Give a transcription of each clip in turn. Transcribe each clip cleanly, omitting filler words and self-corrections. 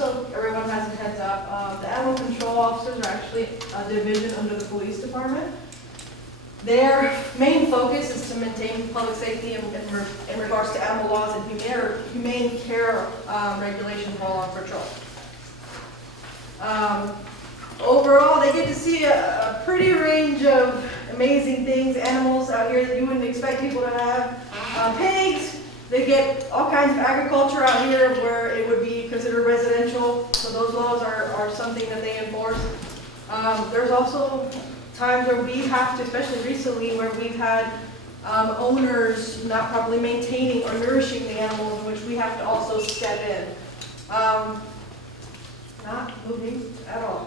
so everyone has a heads up, the animal control officers are actually a division under the police department. Their main focus is to maintain public safety in regards to animal laws and humane care regulations while on patrol. Overall, they get to see a pretty range of amazing things, animals out here that you wouldn't expect people to have. Pigs, they get all kinds of agriculture out here where it would be considered residential, so those laws are something that they enforce. There's also times where we have to, especially recently, where we've had owners not properly maintaining or nourishing the animals, in which we have to also step in. Not moving at all.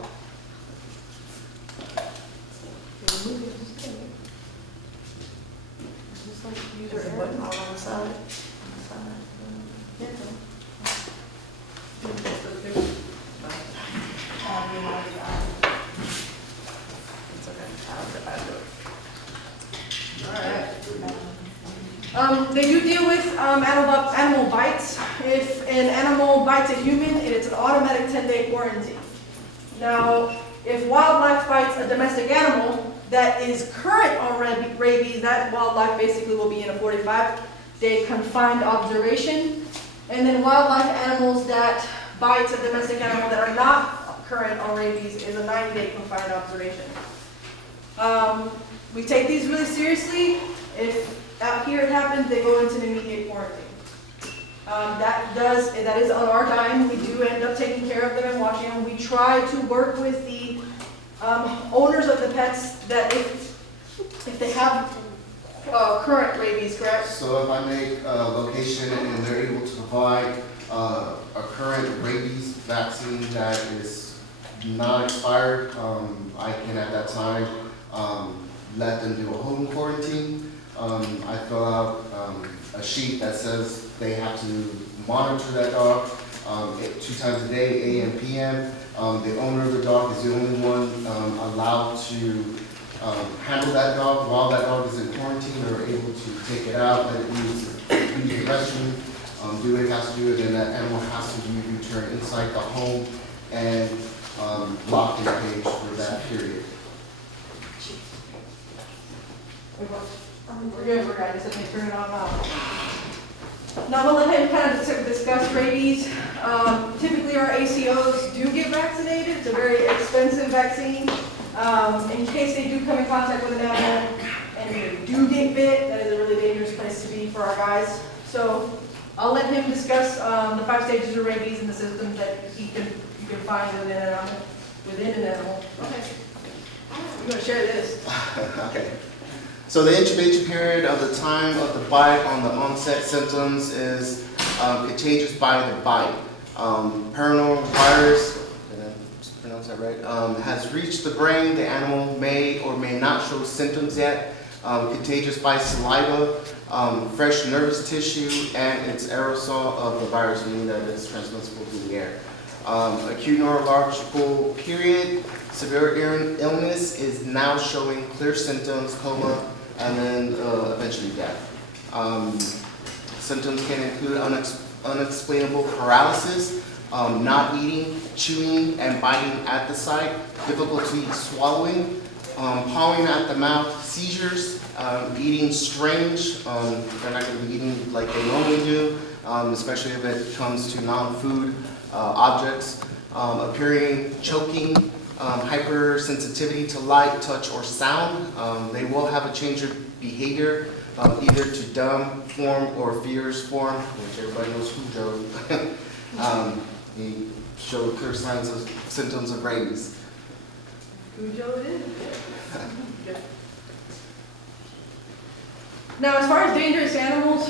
There's a button all on the side. They do deal with animal bites. If an animal bites a human, it's an automatic 10-day quarantine. Now, if wildlife bites a domestic animal that is current on rabies, that wildlife basically will be in a 45-day confined observation. And then wildlife animals that bite a domestic animal that are not current on rabies is a 90-day confined observation. We take these really seriously. If out here it happens, they go into an immediate quarantine. That is on our dime. We do end up taking care of them and watching them. We try to work with the owners of the pets that if they have current rabies, correct? So if I make a location and they're able to provide a current rabies vaccine that is not expired, I can at that time let them do a home quarantine. I fill out a sheet that says they have to monitor that dog 2 times a day, AM, PM. The owner of the dog is the only one allowed to handle that dog while that dog is in quarantine, or able to take it out, let it use the restroom, do what it has to do, and then that animal has to be returned inside the home and locked in a cage for that period. We're good, we're good. I just had to turn it on now. Now I'm going to let him kind of discuss rabies. Typically our ACOs do get vaccinated. It's a very expensive vaccine. In case they do come in contact with an animal and they do get bit, that is a really dangerous place to be for our guys. So I'll let him discuss the 5 stages of rabies and the symptoms that you can find within an animal. Okay. I'm going to share this. Okay. So the incubation period of the time of the bite on the onset symptoms is contagious by the bite. Paranovirus, did I pronounce that right? Has reached the brain. The animal may or may not show symptoms yet. Contagious by saliva, fresh nervous tissue, and it's aerosol of the virus, meaning that it's transmissible through the air. Acute neurological period, severe illness is now showing clear symptoms, coma, and then eventually death. Symptoms can include unexplainable paralysis, not eating, chewing, and biting at the site, difficulty swallowing, pawing at the mouth, seizures, eating strange. They're not going to be eating like they normally do, especially if it comes to non-food objects, appearing choking, hypersensitivity to light, touch, or sound. They will have a change of behavior, either to dumb form or fierce form, which everybody knows Cujo. He showed clear signs of symptoms of rabies. Cujo it is. Now, as far as dangerous animals,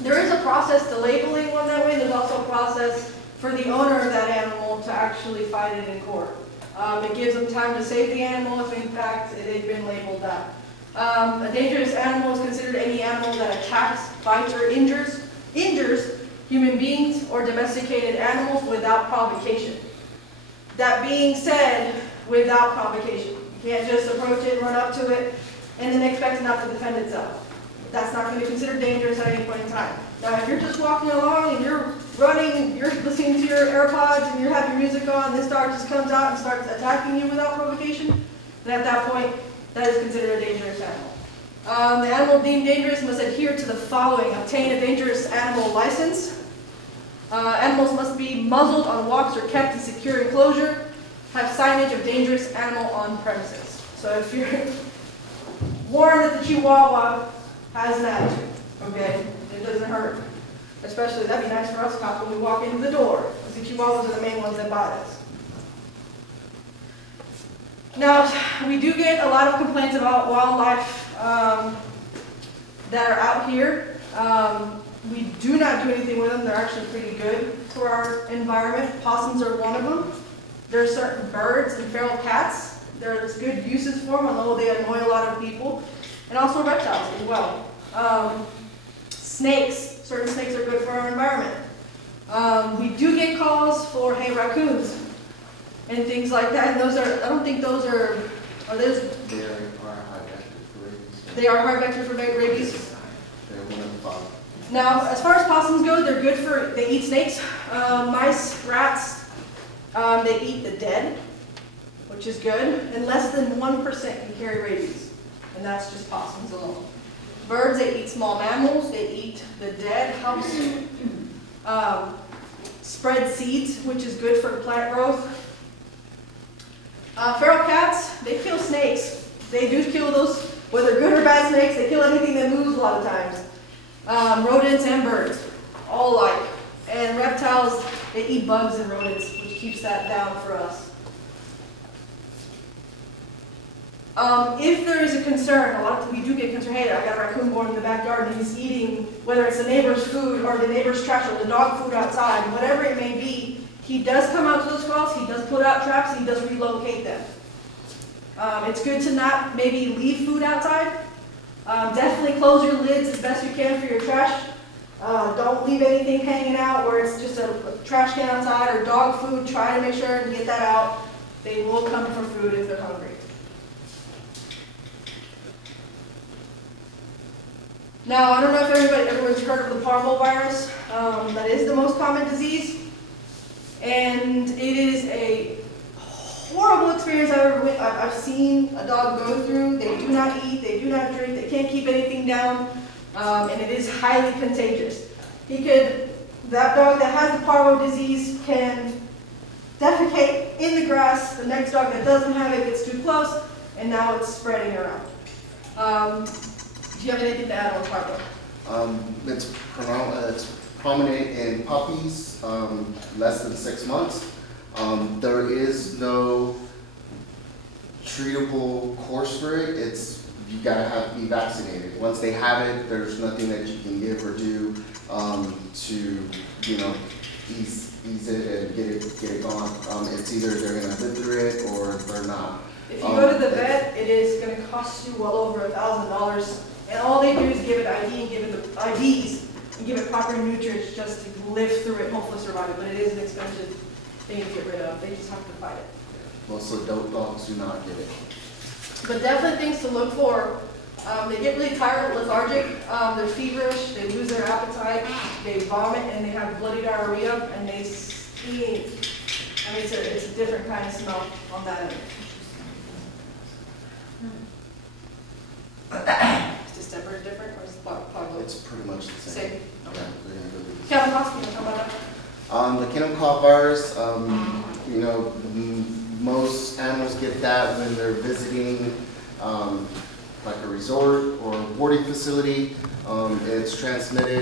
there is a process to labeling one that way. There's also a process for the owner of that animal to actually fight it in court. It gives them time to save the animal if in fact they've been labeled that. A dangerous animal is considered any animal that attacks, bites, or injures human beings or domesticated animals without provocation. That being said, without provocation. You can't just approach it, run up to it, and then expect it not to defend itself. That's not going to be considered dangerous at any point in time. Now, if you're just walking along and you're running, you're listening to your AirPods and you have your music on, this dog just comes out and starts attacking you without provocation, then at that point, that is considered a dangerous animal. The animal deemed dangerous must adhere to the following: obtain a dangerous animal license. Animals must be muzzled on walks or kept in secure enclosure. Have signage of dangerous animal on premises. So if you're warned that the Chihuahua has an attitude, okay, it doesn't hurt. Especially, that'd be nice for us cops when we walk into the door, because the Chihuahuas are the main ones that bite us. Now, we do get a lot of complaints about wildlife that are out here. We do not do anything with them. They're actually pretty good for our environment. Possums are one of them. There are certain birds and feral cats. There's good uses for them, although they annoy a lot of people. And also reptiles as well. Snakes. Certain snakes are good for our environment. We do get calls for, hey, raccoons and things like that. And those are, I don't think those are those? They are high vector for rabies. They are hard vector for rabies. They're one of the five. Now, as far as possums go, they're good for, they eat snakes, mice, rats, they eat the dead, which is good, and less than 1% can carry rabies, and that's just possums alone. Birds, they eat small mammals, they eat the dead, helps spread seeds, which is good for plant growth. Feral cats, they kill snakes. They do kill those, whether good or bad snakes, they kill anything that moves a lot of times. Rodents and birds, all alike. And reptiles, they eat bugs and rodents, which keeps that down for us. If there is a concern, we do get concerned, hey, I got a raccoon born in the backyard and he's eating, whether it's the neighbor's food or the neighbor's trash or the dog food outside, whatever it may be, he does come out to those calls, he does put out traps, and he does relocate them. It's good to not maybe leave food outside. Definitely close your lids as best you can for your trash. Don't leave anything hanging out where it's just a trash can outside or dog food. Try to make sure and get that out. They will come for food if they're hungry. Now, I don't know if everyone's heard of the parvovirus. That is the most common disease. And it is a horrible experience I've seen a dog go through. They do not eat, they do not drink, they can't keep anything down, and it is highly contagious. That dog that has the parvo disease can defecate in the grass. The next dog that doesn't have it gets too close, and now it's spreading around. Do you have anything to add on parvo? It's prominent in puppies, less than 6 months. There is no treatable course for it. You gotta have to be vaccinated. Once they have it, there's nothing that you can give or do to ease it and get it gone. It's either they're gonna live through it or they're not. If you go to the vet, it is going to cost you well over $1,000, and all they do is give it ID and give it the IVs and give it proper nutrients just to live through it and hopefully survive it. But it is an expensive thing to get rid of. They just have to fight it. Most adult dogs do not get it. But definitely things to look for. They get really tired, lethargic, they're feverish, they lose their appetite, they vomit, and they have bloody diarrhea, and they stink. I mean, it's a different kind of smell on that end. Is distemper different, or is it parvo? It's pretty much the same. Same. Yeah, they're gonna go through the same. Kevin Hoskins, how about that? The kennel cough virus, most animals get that when they're visiting like a resort or a boarding facility. It's transmitted